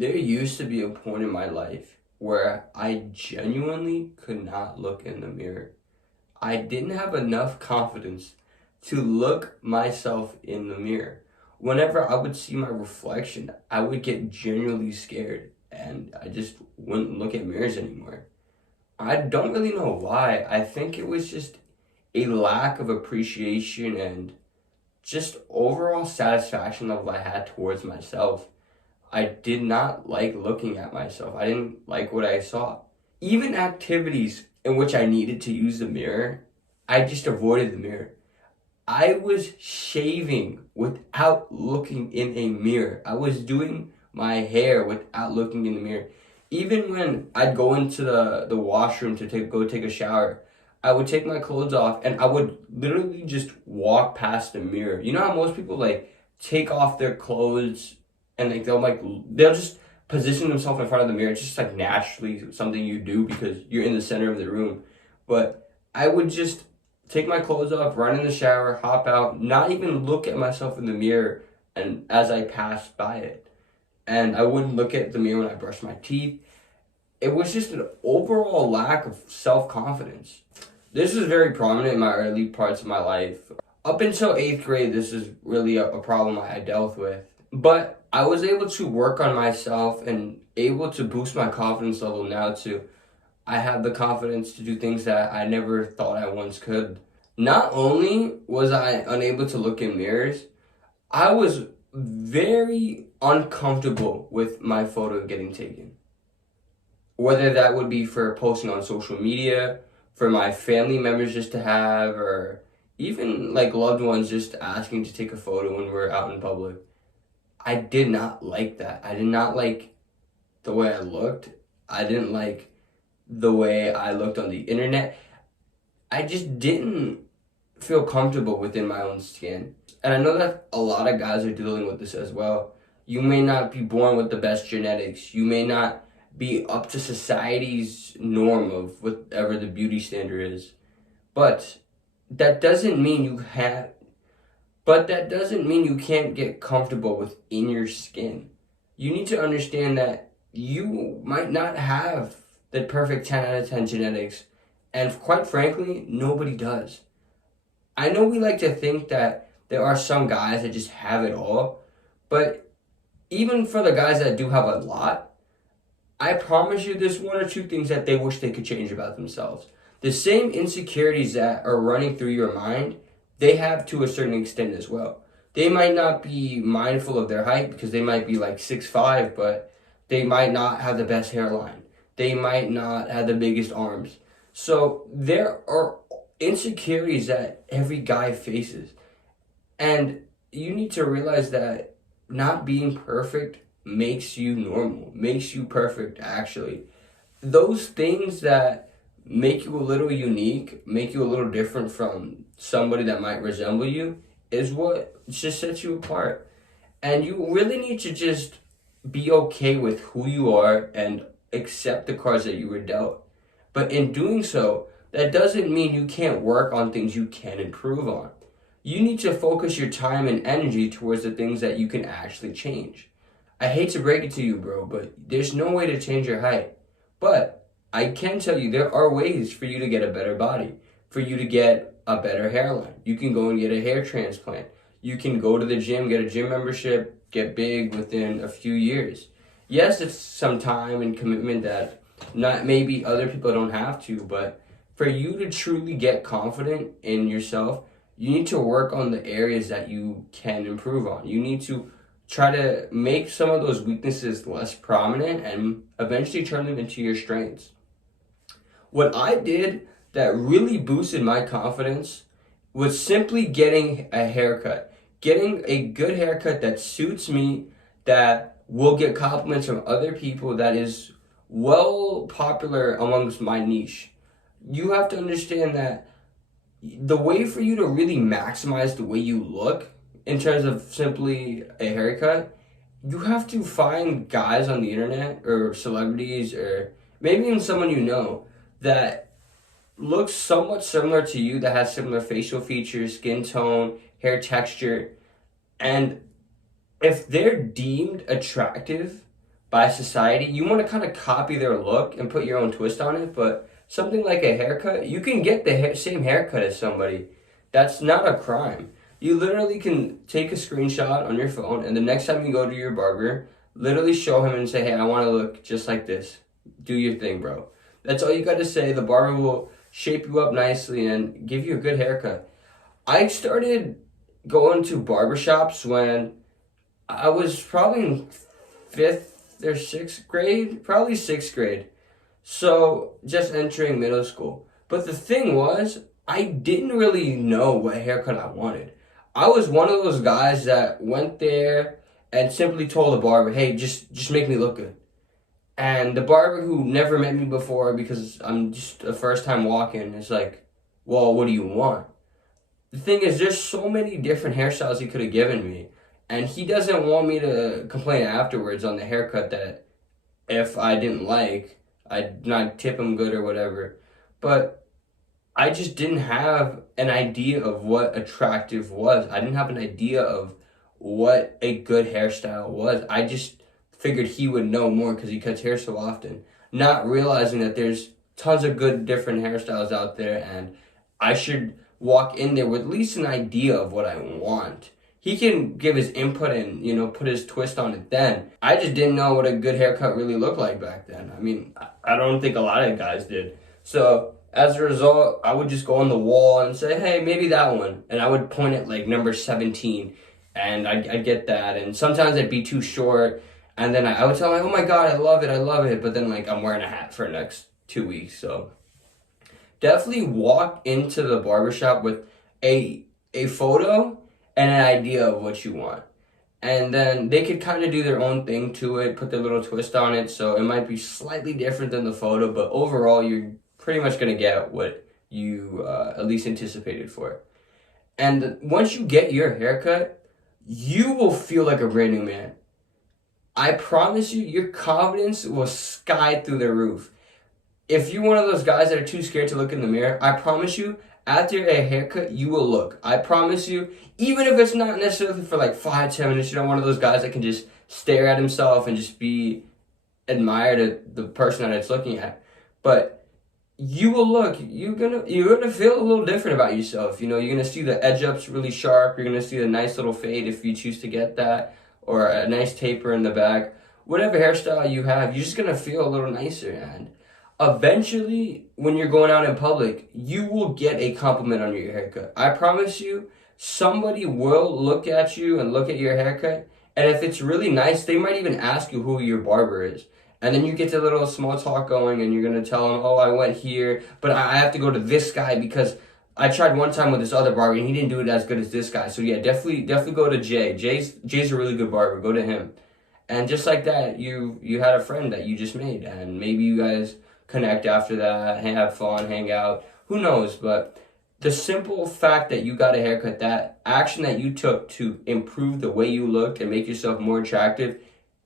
There used to be a point in my life where I genuinely could not look in the mirror. I didn't have enough confidence to look myself in the mirror. Whenever I would see my reflection, I would get genuinely scared and I just wouldn't look at mirrors anymore. I don't really know why. I think it was just a lack of appreciation and just overall satisfaction level I had towards myself. I did not like looking at myself. I didn't like what I saw. Even activities in which I needed to use the mirror, I just avoided the mirror. I was shaving without looking in a mirror. I was doing my hair without looking in the mirror. Even when I'd go into the washroom to go take a shower, I would take my clothes off and I would literally just walk past the mirror. You know how most people like take off their clothes and they'll just position themselves in front of the mirror. It's just like naturally something you do because you're in the center of the room. But I would just take my clothes off, run in the shower, hop out, not even look at myself in the mirror and as I passed by it. And I wouldn't look at the mirror when I brushed my teeth. It was just an overall lack of self-confidence. This was very prominent in my early parts of my life. Up until 8th grade, this is really a problem I dealt with. But I was able to work on myself and able to boost my confidence level now too. I have the confidence to do things that I never thought I once could. Not only was I unable to look in mirrors, I was very uncomfortable with my photo getting taken. Whether that would be for posting on social media, for my family members just to have, or even like loved ones just asking to take a photo when we're out in public. I did not like that. I did not like the way I looked. I didn't like the way I looked on the internet. I just didn't feel comfortable within my own skin. And I know that a lot of guys are dealing with this as well. You may not be born with the best genetics. You may not be up to society's norm of whatever the beauty standard is. But that doesn't mean you can't get comfortable within your skin. You need to understand that you might not have the perfect 10 out of 10 genetics, and quite frankly, nobody does. I know we like to think that there are some guys that just have it all, but even for the guys that do have a lot, I promise you there's one or two things that they wish they could change about themselves. The same insecurities that are running through your mind, they have to a certain extent as well. They might not be mindful of their height because they might be like 6'5", but they might not have the best hairline. They might not have the biggest arms. So there are insecurities that every guy faces. And you need to realize that not being perfect makes you normal, makes you perfect actually. Those things that make you a little unique, make you a little different from somebody that might resemble you, is what just sets you apart. And you really need to just be okay with who you are and accept the cards that you were dealt. But in doing so, that doesn't mean you can't work on things you can improve on. You need to focus your time and energy towards the things that you can actually change. I hate to break it to you, bro, but there's no way to change your height. But I can tell you there are ways for you to get a better body, for you to get a better hairline. You can go and get a hair transplant. You can go to the gym, get a gym membership, get big within a few years. Yes, it's some time and commitment that not maybe other people don't have to, but for you to truly get confident in yourself, you need to work on the areas that you can improve on. You need to try to make some of those weaknesses less prominent and eventually turn them into your strengths. What I did that really boosted my confidence was simply getting a haircut. Getting a good haircut that suits me, that will get compliments from other people, that is well popular amongst my niche. You have to understand that the way for you to really maximize the way you look in terms of simply a haircut, you have to find guys on the internet or celebrities or maybe even someone you know that looks somewhat similar to you, that has similar facial features, skin tone, hair texture, and if they're deemed attractive by society, you want to kind of copy their look and put your own twist on it. But something like a haircut, you can get the same haircut as somebody. That's not a crime. You literally can take a screenshot on your phone, and the next time you go to your barber, literally show him and say, hey, I want to look just like this. Do your thing, bro. That's all you got to say. The barber will shape you up nicely and give you a good haircut. I started going to barbershops when I was probably in 5th or 6th grade, probably 6th grade. So just entering middle school. But the thing was, I didn't really know what haircut I wanted. I was one of those guys that went there and simply told the barber, hey, just make me look good. And the barber who never met me before because I'm just a first time walking is like, well, what do you want? The thing is, there's so many different hairstyles he could have given me. And he doesn't want me to complain afterwards on the haircut that if I didn't like, I'd not tip him good or whatever. But I just didn't have an idea of what attractive was. I didn't have an idea of what a good hairstyle was. I just figured he would know more because he cuts hair so often. Not realizing that there's tons of good different hairstyles out there and I should walk in there with at least an idea of what I want. He can give his input and, put his twist on it then. I just didn't know what a good haircut really looked like back then. I mean, I don't think a lot of guys did. So, as a result, I would just go on the wall and say, hey, maybe that one. And I would point at, like, number 17. And I'd get that. And sometimes I'd be too short. And then I would tell him, oh, my God, I love it. But then, like, I'm wearing a hat for the next 2 weeks. So, definitely walk into the barbershop with a photo and an idea of what you want. And then they could kind of do their own thing to it, put their little twist on it, so it might be slightly different than the photo, but overall you're pretty much going to get what you at least anticipated for it. And once you get your haircut, you will feel like a brand new man. I promise you, your confidence will sky through the roof. If you're one of those guys that are too scared to look in the mirror, I promise you, after a haircut, you will look. I promise you, even if it's not necessarily for like 5-10 minutes, you're not one of those guys that can just stare at himself and just be admired at the person that it's looking at. But you will look. You're gonna feel a little different about yourself. You're gonna see the edge ups really sharp. You're gonna see a nice little fade if you choose to get that, or a nice taper in the back. Whatever hairstyle you have, you're just gonna feel a little nicer. And eventually, when you're going out in public, you will get a compliment on your haircut. I promise you, somebody will look at you and look at your haircut, and if it's really nice, they might even ask you who your barber is. And then you get the little small talk going, and you're going to tell them, oh, I went here, but I have to go to this guy because I tried one time with this other barber, and he didn't do it as good as this guy. So yeah, definitely go to Jay. Jay's a really good barber. Go to him. And just like that, you had a friend that you just made, and maybe you guys connect after that, have fun, hang out, who knows, but the simple fact that you got a haircut, that action that you took to improve the way you look and make yourself more attractive,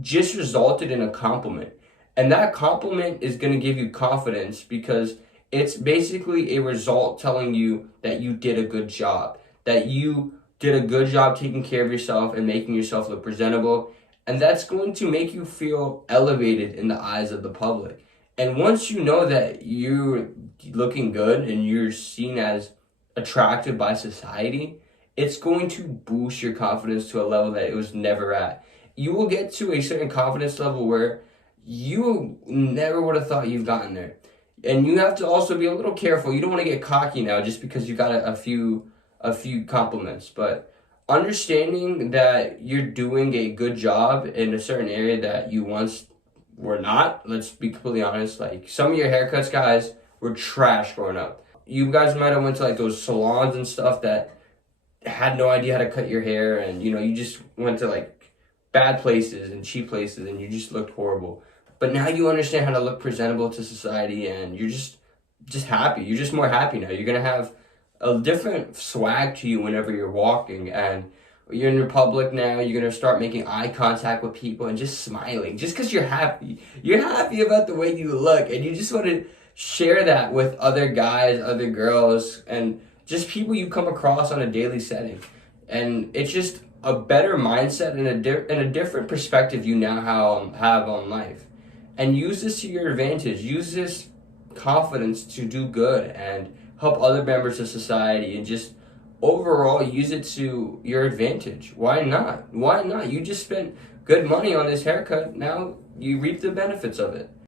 just resulted in a compliment. And that compliment is going to give you confidence because it's basically a result telling you that you did a good job, that you did a good job taking care of yourself and making yourself look presentable, and that's going to make you feel elevated in the eyes of the public. And once you know that you're looking good and you're seen as attractive by society, it's going to boost your confidence to a level that it was never at. You will get to a certain confidence level where you never would have thought you've gotten there. And you have to also be a little careful. You don't want to get cocky now just because you got a few compliments. But understanding that you're doing a good job in a certain area that you once were not, let's be completely honest, like some of your haircuts, guys, were trash growing up. You guys might have went to like those salons and stuff that had no idea how to cut your hair, and you just went to like bad places and cheap places and you just looked horrible. But now you understand how to look presentable to society, and you're just happy. You're just more happy now. You're gonna have a different swag to you whenever you're walking, and you're in public now. You're gonna start making eye contact with people and just smiling, just because you're happy. You're happy about the way you look, and you just want to share that with other guys, other girls, and just people you come across on a daily setting. And it's just a better mindset and and a different perspective you now have on life. And use this to your advantage. Use this confidence to do good and help other members of society, and just overall use it to your advantage. Why not? Why not? You just spent good money on this haircut. Now you reap the benefits of it.